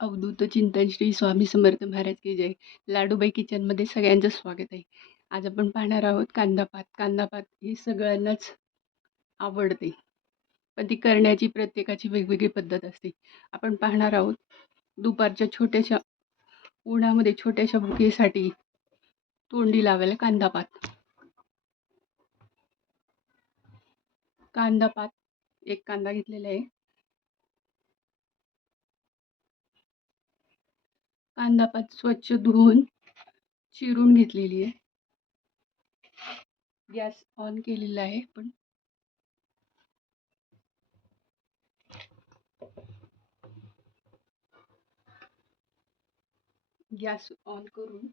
अवधूत चिंतन श्री स्वामी समर्थ महाराज की जय. लाडूबाई किचनमध्ये सगळ्यांचं स्वागत आहे. आज आपण पाहणार आहोत कांदापात. कांदापात ही सगळ्यांनाच आवडते. पण ती करण्याची प्रत्येकाची वेगवेगळी पद्धत असते. आपण पाहणार आहोत दुपारच्या छोट्याशा उन्हामध्ये छोट्याशा भुकेसाठी तोंडी लावायला कांदापात. कांदापात एक कांदा घेतलेला आहे. कांदापात स्वच्छ धुवून चिरून घेतलेली आहे. गॅस ऑन केलेला आहे पण. गॅस ऑन करून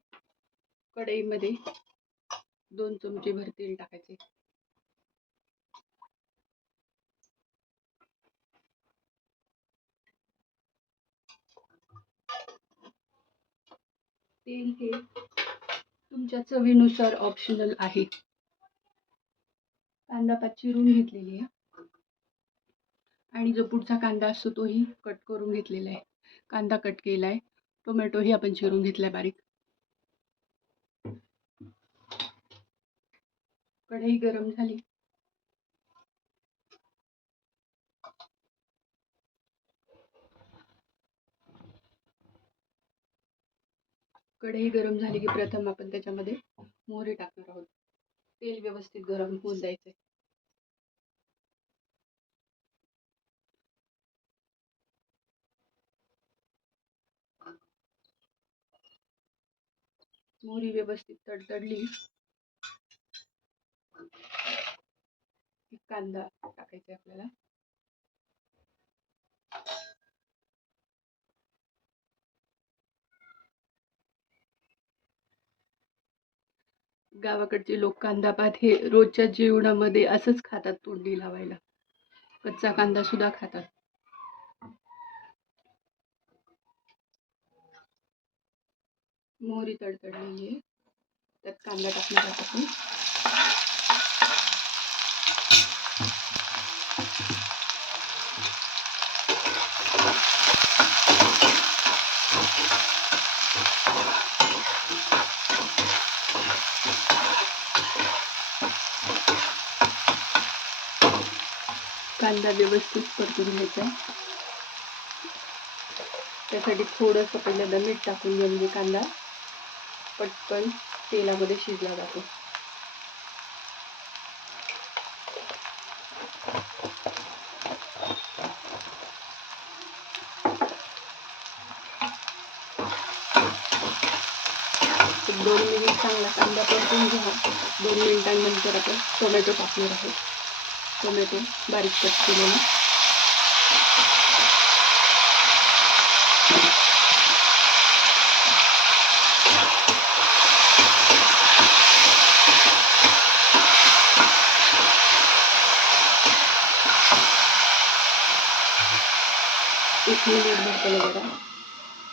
कढईमध्ये दोन चमचे भर तेल टाकायचे. तेल हे तुमच्या चवीनुसार ऑप्शनल आहे. कांदा पात चिरून घेतलेली आहे. आणि जो पुढचा कांदा असतो तोही कट करून घेतलेला आहे. कांदा कट केला आहे. टोमॅटोही आपण चिरून घेतला आहे बारीक. कढई गरम झाली. कढई गरम झाली की प्रथम आपण त्याच्यामध्ये मोहरी टाकणार आहोत. तेल व्यवस्थित गरम होऊन द्यायचे मोहरी व्यवस्थित तडतडली. कांदा टाकायचा आपल्याला. गावाकडचे लोक कांदा पात हे रोजच्या जेवणामध्ये असंच खातात तोंडी लावायला. कच्चा कांदा सुद्धा खातात. मोहरी तडतडलेली आहे. त्यात कांदा टाकणार आपण. कांदा व्यवस्थित परतून घ्यायचा. त्यासाठी थोडंसं पहिल्यांदा मीठ टाकून घ्या म्हणजे कांदा. पटकन तेलामध्ये शिजला जातो. दोन मिनिट चांगला कांदा परतून घ्या. दोन मिनिटांनंतर आपण टोमॅटो टाकणार आहोत. टोमॅटो बारीक कट केलेला. एक मिनिट जरा.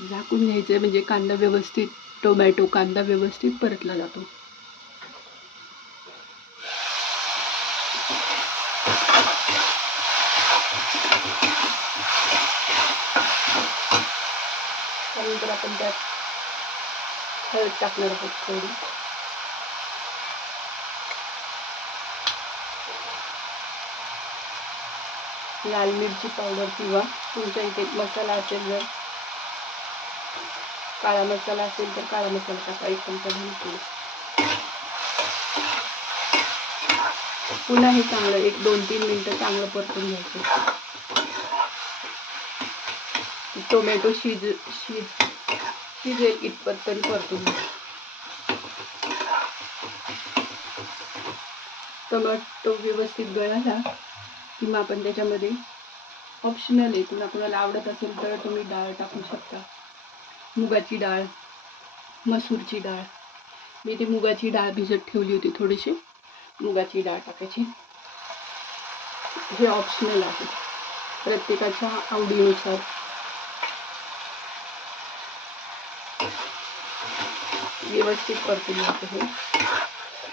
झाकून घ्यायचं म्हणजे कांदा व्यवस्थित टोमॅटो कांदा व्यवस्थित परतला जातो. त्यानंतर आपण त्यात हळद टाकणार आहोत थोडी. लाल मिरची पावडर किंवा तुमच्या इथे मसाला असेल जर काळा मसाला असेल तर काळा मसाला टाका एक चमचा पुन्हा हे चांगलं एक दोन तीन मिनटं चांगलं परतून घ्यायचं. टोमॅटो शिज शिज. शिजेल इतपत तरी परतून टोमॅटो व्यवस्थित गळाला किंवा आपण त्याच्यामध्ये ऑप्शनल आहे. तुला कुणाला आवडत असेल तर तुम्ही डाळ टाकू शकता. मुगाची डाळ मसूरची डाळ. मी ती मुगाची डाळ भिजत ठेवली होती थोडीशी. मुगाची डाळ टाकायची. हे ऑप्शनल आहे. प्रत्येकाच्या आवडीनुसार. व्यवस्थित परतून घ्यायचं हे.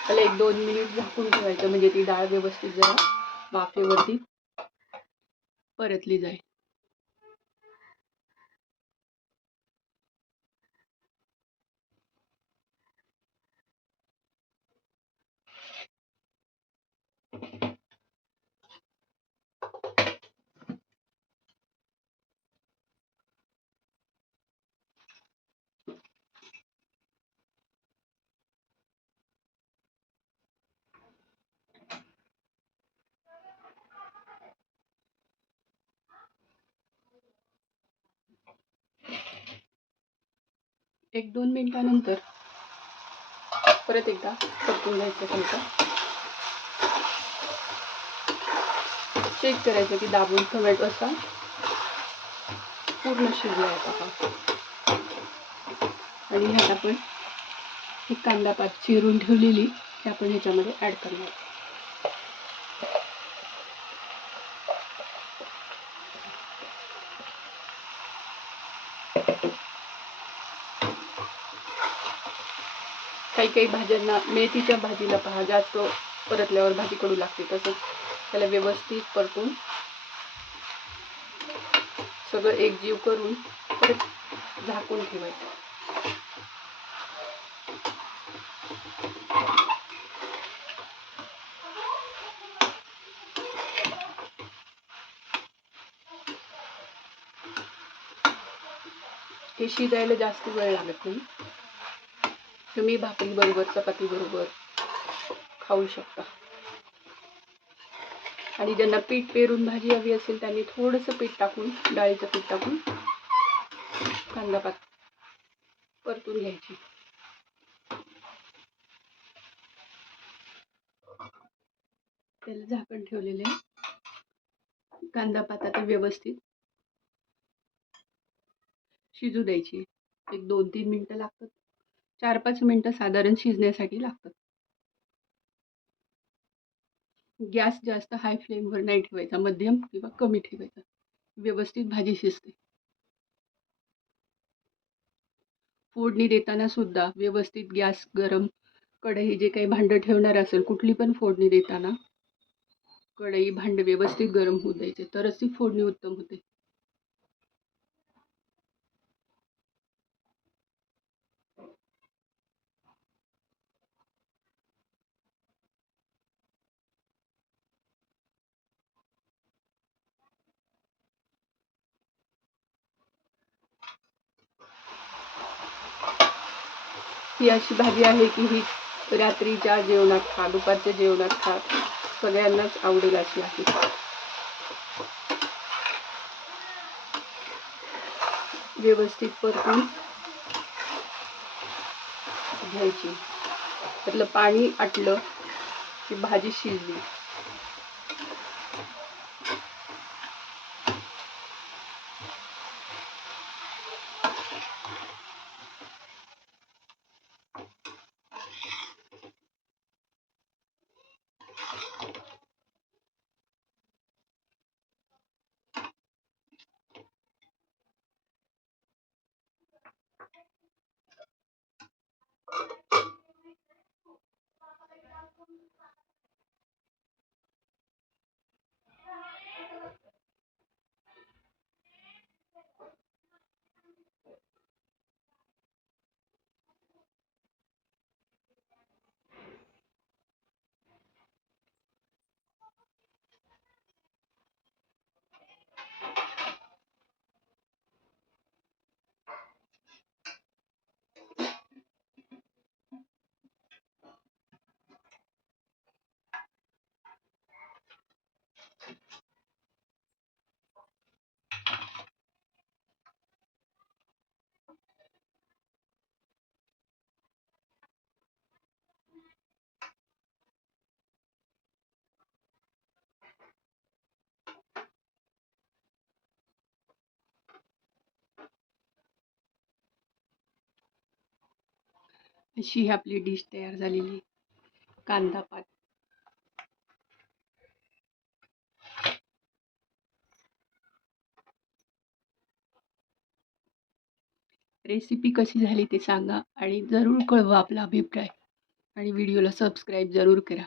त्याला एक दोन मिनिट झाकून ठेवायचं म्हणजे ती डाळ व्यवस्थित जरा वाफेवरती परतली जाईल. एक दोन मिनटानंतर परत एकदा परतून घ्यायचं चमचा चेक करायचं की दाबून टोमॅटो असा. पूर्ण शिजला आहे का आणि ह्यात आपण एक कांदा पात चिरून ठेवलेली ती आपण ह्याच्यामध्ये ॲड करणार काही काही भाज्यांना मेथीच्या भाजीला पहा जास्त परतल्यावर भाजी कडू लागते तसंच. त्याला व्यवस्थित परतून सगळं एकजीव करून परत झाकून ठेवायचं. हे शिजायला जास्त वेळ लागत नाही. तुम्ही भाकरी बरोबर चपाती बरोबर खाऊ शकता. आणि ज्यांना पीठ पेरून भाजी हवी असेल त्यांनी थोडंसं पीठ टाकून डाळीचं पीठ टाकून कांदा पात परतून घ्यायची. त्याला झाकण ठेवलेले आहे. कांदा पात आता व्यवस्थित शिजू द्यायची. एक दोन तीन मिनटं लागतात. चार पाच मिनटं साधारण शिजण्यासाठी लागतात. गॅस जास्त हाय फ्लेमवर नाही ठेवायचा. मध्यम किंवा कमी ठेवायचा. व्यवस्थित भाजी शिजते. फोडणी देताना सुद्धा व्यवस्थित गॅस गरम कढई जे काही भांडं ठेवणार असेल कुठली पण फोडणी देताना कढई भांड व्यवस्थित गरम होऊ द्यायचे. तरच ती फोडणी उत्तम होते. ही अशी भाजी आहे की ही रात्रीच्या जेवणात खा दुपारच्या जेवणात खा. सगळ्यांनाच आवडेल अशी आहे. व्यवस्थित परतून घ्यायची. त्यातलं पाणी आटलं की भाजी शिजली. अशी ही आपली डिश तयार झालेली कांदा पात. रेसिपी कशी झाली ते सांगा आणि जरूर कळवा आपला अभिप्राय. आणि व्हिडिओला सबस्क्राईब जरूर करा.